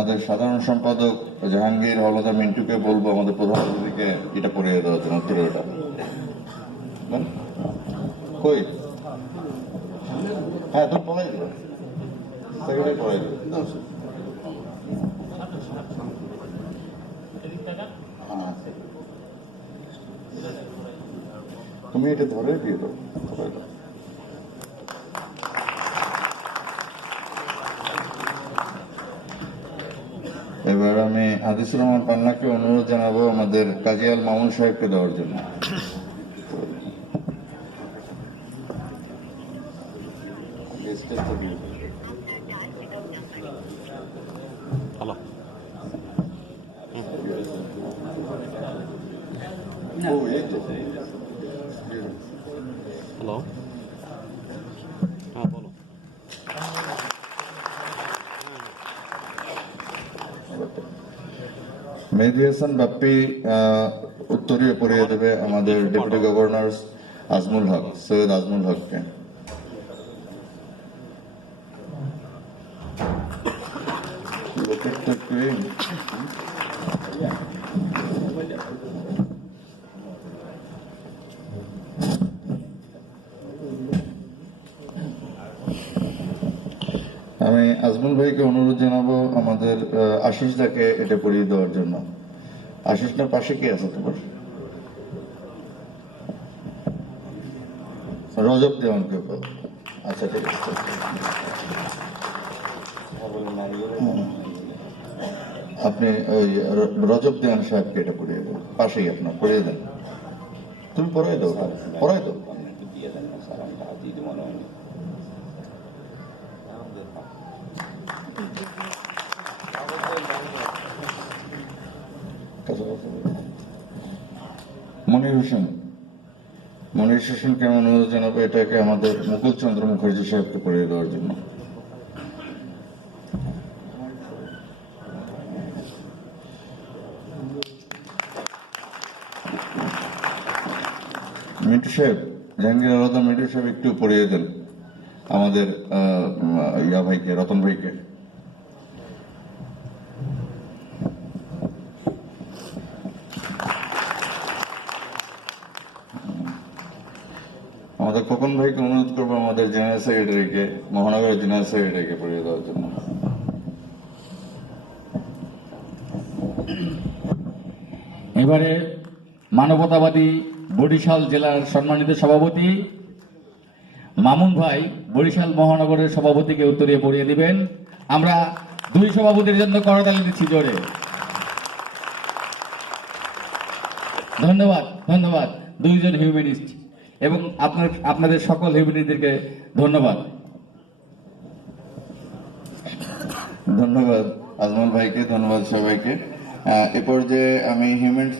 আমাদের সাধারণ সম্পাদক জাহাঙ্গীর হলদা মিন্টুকে বলব, আমাদের প্রধান অতিথিকে এটা পড়িয়ে দেওয়ার জন্য উত্তরে ওটা কই? হ্যাঁ তুমি পড়াই। তুমি এটা ধরে দিয়ে দাও। এবার আমি হাদিসুর রহমান পান্নাকে অনুরোধ জানাব আমাদের কাজিয়াল মামুন সাহেবকে দেওয়ার জন্য। হ্যালো হ্যাঁ মেহেদি হাসান, বাপ্পি উত্তরীয় পড়িয়ে দেবে আমাদের ডেপুটি গভর্নর আজমুল হক, সৈয়দ আজমুল হককে Look at. আমি আজমল ভাইকে অনুরোধ জানাব আমাদের আশিস দাকে এটা পড়িয়ে দেওয়ার জন্য। আশিসটার পাশে কে আছে তোমার? রজব দেওয়ানকে বল। আচ্ছা ঠিক আছে। আপনি ওই রজব দেওয়ান সাহেবকে এটা পড়িয়ে দেন। পাশেই আপনার পড়িয়ে দেন। তুমি পড়াই দাও। পড়াই দাও। মনির হোসেন, মনির হোসেনকে আমি অনুরোধ জানাব? এটাকে আমাদের মুকুল চন্দ্র মুখার্জি সাহেবকে পড়িয়ে দেওয়ার জন্য। মিন্টু সাহেব, জাহাঙ্গীর আলাদা মিন্টু সাহেব একটু পড়িয়ে দেন আমাদের ইয়া ভাইকে, রতন ভাইকে। আমাদের খোকন ভাইকে অনুরোধ করব আমাদের জেনারেল সেক্রেটারিকে, মহানগরের জেনারেল সেক্রেটারিকে পড়িয়ে দেওয়ার জন্য। এবারে মানবতাবাদী বরিশাল জেলার সম্মানিত সভাপতি মামুন ভাই বরিশাল মহানগরের সভাপতিকে উত্তরিয়ে পড়িয়ে দিবেন। আমরা দুই সভাপতির জন্য করতালি দিচ্ছি জোরে। ধন্যবাদ ধন্যবাদ। দুইজন হিউম্যানিস্ট। এবং আপনার, আপনাদের সকল হিউম্যানিস্টদেরকে ধন্যবাদ। ধন্যবাদ আজমল ভাইকে, ধন্যবাদ সবাইকে। এরপর এ পর্যায়ে আমি হিউম্যান